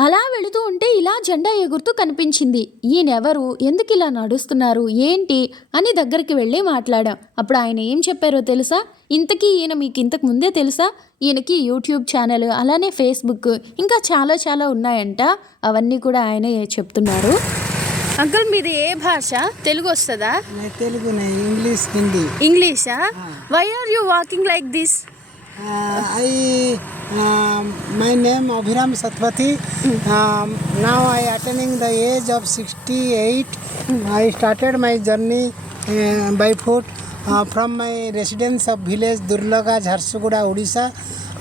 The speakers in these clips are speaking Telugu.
అలా వెళుతూ ఉంటే ఇలా జెండా ఎగురుతూ కనిపించింది. ఈయనెవరు? ఎందుకు ఇలా నడుస్తున్నారు? ఏంటి? అని దగ్గరికి వెళ్ళి మాట్లాడాం. అప్పుడు ఆయన ఏం చెప్పారో తెలుసా? ఇంతకీ ఈయన మీకు ఇంతకు ముందే తెలుసా? ఈయనకి యూట్యూబ్ ఛానల్ అలానే ఫేస్బుక్ ఇంకా చాలా చాలా ఉన్నాయంట. అవన్నీ కూడా ఆయనే చెప్తున్నారు. అంకుల్ మీది ఏ భాష? తెలుగు వస్తుందా? Telugu English Hindi. ఇంగ్లీషా? Why are you walking like this my name Abhiram Satpathy um, now I attaining the age of 68 I started my journey uh, by foot uh, from my residence of village Durlaga Jharsuguda Odisha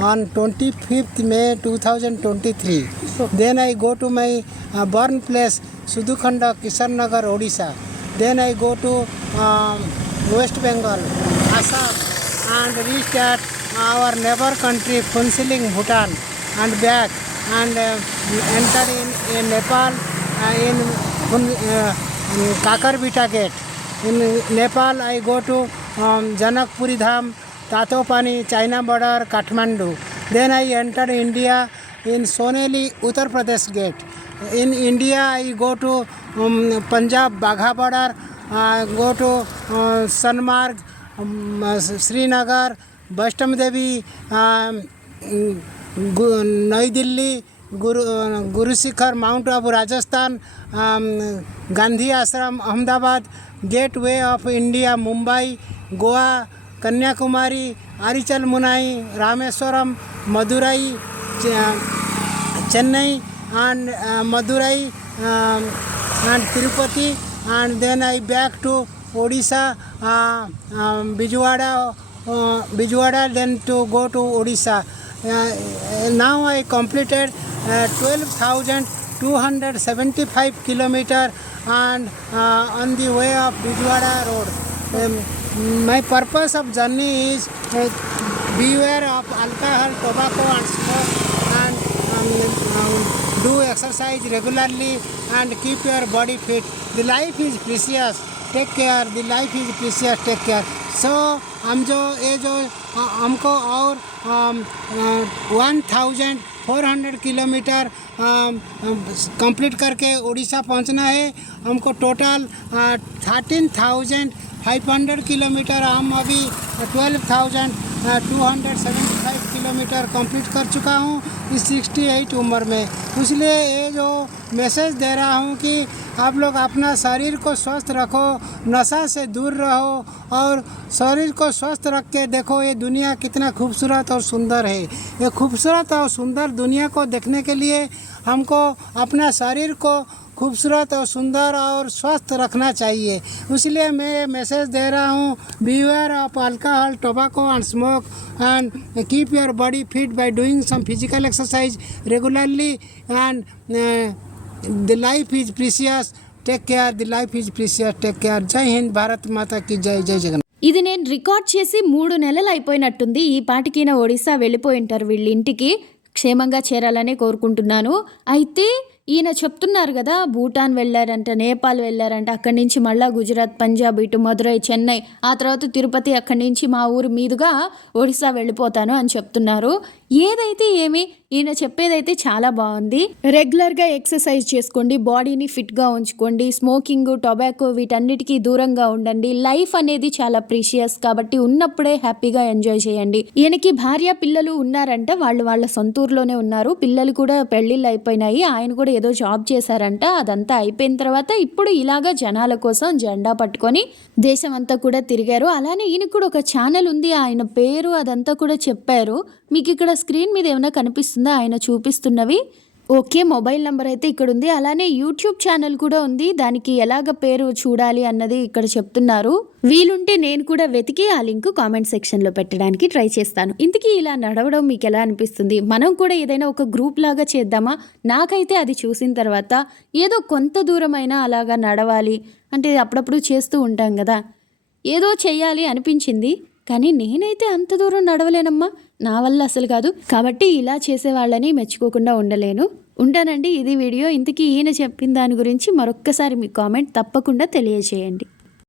on 25th May 2023 then I go to my uh, born place Sudukhanda Kishan Nagar Odisha. Then I go to um, West Bengal Assam and reached at our neighbor country Phunsiling Bhutan and back and uh, entered in, in Nepal uh, in uh, in Kakarbita gate. In Nepal I go to um, Janakpuri Dham, Tatopani, China border, Kathmandu. Then I entered India in Soneli, Uttar Pradesh gate. In India I go to um, Punjab, Bagha border, uh, go to uh, Sanmarg, uh, Vaishno Devi Nai Delhi Guru Guru Shikhar Mount Abu Rajasthan Gandhi Ashram Ahmedabad gateway of India Mumbai Goa Kanyakumari Arichal Munai Rameswaram Madurai Chennai Madurai um, and Tirupati and then I back to Odisha, Bijwada, uh, Bijwada then to go to Odisha. Now I completed uh, 12,275 kilometer and uh, on the way of Bijwada road. Um, my purpose of journey is uh, beware of alcohol, tobacco and smoke and um, um, do exercise regularly and keep your body fit. The life is precious. Take care the life is precious. Take care so हम जो, ये जो हमको और one thousand four hundred kilometre complete करके उड़ीसा पहुँचना है। हमको total thirteen thousand five hundred kilometre हम अभी twelve thousand two hundred seventy five kilometre complete कर चुका हूँ इस सिक्सटी एट उम्र में। इसलिए ये जो मैसेज दे रहा हूँ कि आप लोग अपना शरीर को स्वस्थ रखो, नशा से दूर रहो और शरीर को स्वस्थ रख के देखो ये दुनिया कितना खूबसूरत और सुंदर है। ये खूबसूरत और सुंदर दुनिया को देखने के लिए हमको अपना शरीर को खूबसूरत और सुंदर और स्वस्थ रखना चाहिए। इसलिए मैं ये मैसेज दे रहा हूँ, beware of alcohol tobacco and smoke and keep your body fit by doing some physical exercise regularly and the life is precious take care the life is precious take care जय हिंद भारत माता की जय जय जगन्नाथ ఇది నేను రికార్డ్ చేసి మూడు నెలలు అయిపోయినట్టుంది ఈ పాటికి నా ఒడిశా వెళ్ళిపోయి ఉంటారు వీళ్ళ ఇంటికి క్షేమంగా చేరాలని కోరుకుంటున్నాను అయితే ఈయన చెప్తున్నారు కదా భూటాన్ వెళ్ళారంట నేపాల్ వెళ్ళారంట అక్కడి నుంచి మళ్ళా గుజరాత్ పంజాబ్ ఇటు మదురై చెన్నై ఆ తర్వాత తిరుపతి అక్కడి నుంచి మా ఊరు మీదుగా ఒడిశా వెళ్ళిపోతాను అని చెప్తున్నారు. ఏదైతే ఏమి? ఈయన చెప్పేదైతే చాలా బాగుంది. రెగ్యులర్గా ఎక్సర్సైజ్ చేసుకోండి బాడీని ఫిట్గా ఉంచుకోండి స్మోకింగ్ టొబాకో వీటన్నిటికీ దూరంగా ఉండండి. లైఫ్ అనేది చాలా ప్రీషియస్ కాబట్టి ఉన్నప్పుడే హ్యాపీగా ఎంజాయ్ చేయండి. ఈయనకి భార్య పిల్లలు ఉన్నారంట వాళ్ళు వాళ్ళ సొంతూరులోనే ఉన్నారు. పిల్లలు కూడా పెళ్ళిళ్ళు అయిపోయినాయి ఆయన కూడా ఏదో జాబ్ చేశారంట అదంతా అయిపోయిన తర్వాత ఇప్పుడు ఇలాగా జనాల కోసం జెండా పట్టుకొని దేశం అంతా కూడా తిరిగారు. అలానే ఈయన కూడా ఒక ఛానల్ ఉంది ఆయన పేరు అదంతా కూడా చెప్పారు. మీకు ఇక్కడ స్క్రీన్ మీద ఏమైనా కనిపిస్తుందా? ఆయన చూపిస్తున్నవి. ఓకే మొబైల్ నెంబర్ అయితే ఇక్కడ ఉంది అలానే యూట్యూబ్ ఛానల్ కూడా ఉంది. దానికి ఎలాగ పేరు చూడాలి అన్నది ఇక్కడ చెప్తున్నారు. వీలుంటే నేను కూడా వెతికి ఆ లింక్ కామెంట్ సెక్షన్లో పెట్టడానికి ట్రై చేస్తాను. ఇంతకీ ఇలా నడవడం మీకు ఎలా అనిపిస్తుంది? మనం కూడా ఏదైనా ఒక గ్రూప్ లాగా చేద్దామా? నాకైతే అది చూసిన తర్వాత ఏదో కొంత దూరమైనా అలాగా నడవాలి. అంటే అప్పుడప్పుడు చేస్తూ ఉంటాం కదా. ఏదో చెయ్యాలి అనిపించింది. కానీ నేనైతే అంత దూరం నడవలేనమ్మా. నా వల్ల అసలు కాదు. కాబట్టి ఇలా చేసే వాళ్ళని మెచ్చుకోకుండా ఉండలేను. ఉంటానండి ఇది వీడియో. ఇంతకీ ఈయన చెప్పిన దాని గురించి మరొక్కసారి మీ కామెంట్ తప్పకుండా తెలియజేయండి.